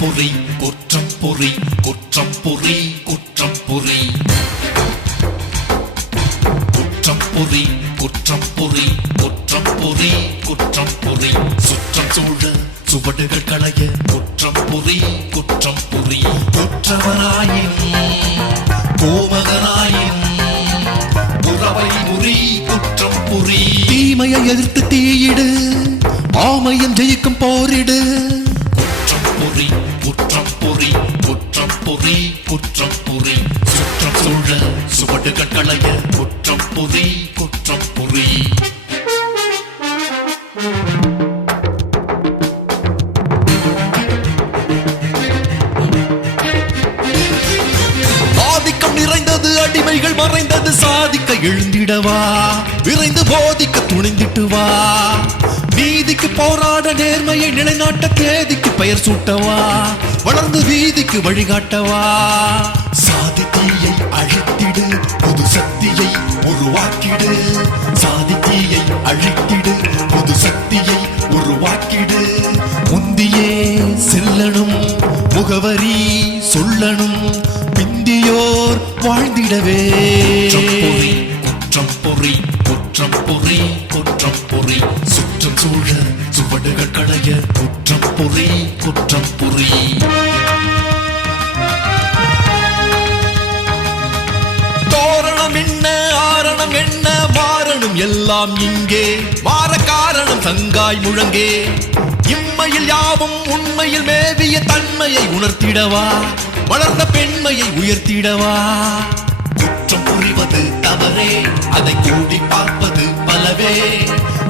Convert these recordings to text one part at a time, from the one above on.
பொறி குற்றம் பொறி குற்றம் பொறி குற்றம் பொறி குற்றம் பொறி குற்றம் பொறி குற்றம் பொறி குற்றம் பொறி சுற்றம் சூழ சுவடுகள் களைய குற்றம் பொறி குற்றம் பொறி குற்றவனாயினும் கோமகனாயினும் உறவை முறி குற்றம் புரி தீமையை எதிர்த்து தீயிடு ஆமையம் ஜெயிக்கும் போரிடு. குற்றம் பொறி குற்றம் புரி ஆதிக்கம் நிறைந்தது அடிமைகள் மறைந்தது சாதிக்க எழுந்திடவா? விரைந்து போதிக்க துணிந்திட்டு வா. நீதிக்கு போராட நேர்மையை நிலைநாட்ட தேதிக்கு பெயர் சூட்டவா? வளர்ந்து வீதிக்கு வழிகாட்டவா? சாதி தீயை முகவரி சொல்லணும் பிந்தியோர் வாழ்ந்திடவே. குற்றம் பொறி குற்றம் பொறி குற்றம் பொறி. சுற்றம் சூழ சுவடுகள் களைய குற்றம் பொறி குற்றம் பொறி. தோரணம் என்ன ஆரணம் என்ன வாரணம் எல்லாம் இங்கே. வார காரணம் தங்காய் முழங்கே. இம்மையில் யாவும் உண்மையில் மேவிய தன்மையை உணர்த்திடவா? வளர்ந்த பெண்மையை உயர்த்திடவா? குற்றம் புரிவது தவறே அதை கூடி பார்ப்பது பலவே.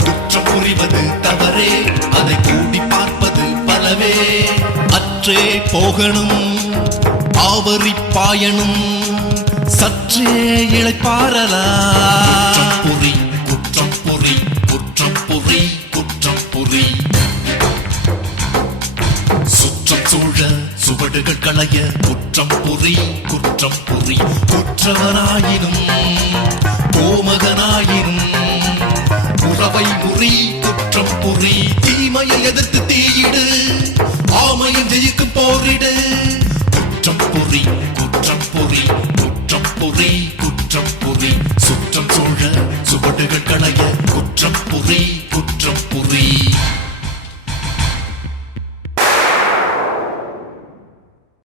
குற்றம் புரிவது தவறே அதை கூடி பார்ப்பது பலவே. அற்றே போகணும் ஆவரி பாயணும் சற்றே இழைப்பாரலா சூழ சுவடுகள் களைய குற்றம் புரி குற்றம் புரி. குற்றவனாயினும் கோமகனாயினும் உறவை முறி குற்றம் புரி. தீமையை எதிர்த்து தீயிடு ஆமையும் ஜெயிக்கும்